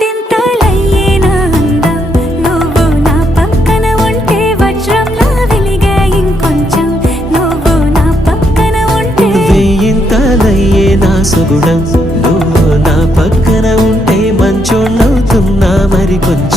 వందింతలయ్యేనా అందం నువ్వు నా పక్కన ఉంటే వజ్రంలా వెలిగే ఇంకొంచెం నువ్వు నా పక్కన ఉంటే వేయింతలయ్యేనా సుగుణం నువ్వు నా పక్కన ఉంటే మంచోళ్ళవుతున్నా మరి కొంచెం